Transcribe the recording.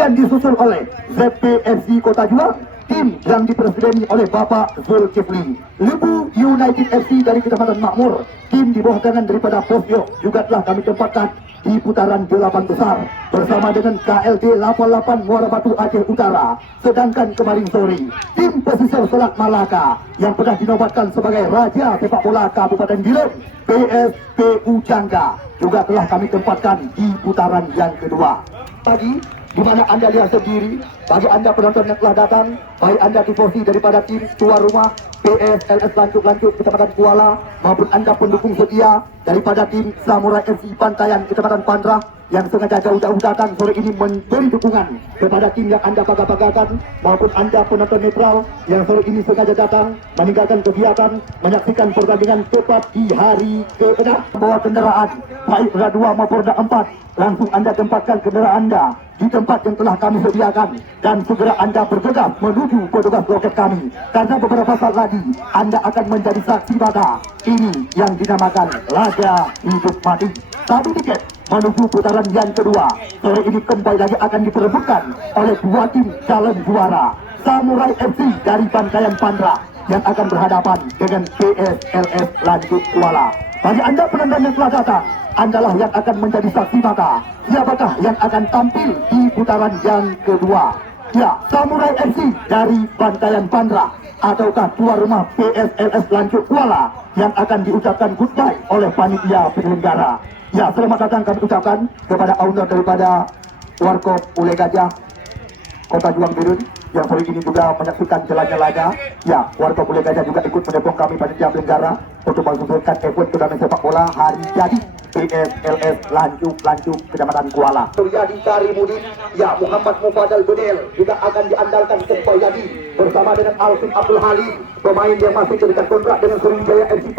Kemudian disusul oleh ZPFC Kota Juang, tim yang dipresideni oleh Bapak Zulkifli. Lebu United FC dari Kecamatan Makmur, tim di bawah tangan daripada Posyo juga telah kami tempatkan di putaran 8 besar bersama dengan KLD 88 Muara Batu Aceh Utara. Sedangkan kemarin sore tim pesisir Selat Malaka yang pernah dinobatkan sebagai Raja Sepak Bola Kabupaten Bileng, PSPU Jangga, juga telah kami tempatkan di putaran yang kedua. Tadi di mana Anda lihat sendiri, bagi Anda penonton yang telah datang, baik Anda tifosi daripada tim tuan rumah PSLS Lancuk Kecamatan Kuala, maupun Anda pendukung setia daripada tim Samurai FC Bantayan Kecamatan Pandra yang sengaja jauh-jauh datang sore ini memberi dukungan kepada tim yang Anda bangga-banggakan, maupun Anda penonton netral yang sore ini sengaja datang meninggalkan kegiatan menyaksikan pertandingan tepat di hari ke-6. Bawa kendaraan baik roda 2 maupun roda 4, langsung Anda tempatkan kendaraan Anda di tempat yang telah kami sediakan dan segera Anda bergegas menuju petugas loket kami, karena beberapa saat lagi Anda akan menjadi saksi mata ini yang dinamakan laga hidup mati. Satu tiket menuju putaran yang kedua sore ini kembali lagi akan diperebutkan oleh dua tim calon juara, Samurai FC dari Bantayan Pandra yang akan berhadapan dengan PSLS Lancuk Kuala. Bagi Anda penonton yang telah datang, Andalah yang akan menjadi saksi mata siapakah yang akan tampil di putaran yang kedua. Ya, Samurai FC dari Bantayan Pandra ataukah tuan rumah PSLS Lancuk Kuala yang akan diucapkan goodbye oleh panitia penyelenggara. Ya, selamat datang kami ucapkan kepada owner daripada Warkop Ule Gajah Kota Juang Birun yang sore ini juga menyaksikan jalannya laga. Ya, Warkop Ule Gajah juga ikut mendukung kami panitia penyelenggara untuk mensukseskan event turnamen sepak bola hari jadi PSLS Lancuk Kecamatan Kuala. Suryadi Karimudin, ya, Muhammad Mufadal Bedel juga akan diandalkan kembali lagi bersama dengan Alvin Abdul Halim, pemain yang masih terikat kontrak dengan Sriwijaya FC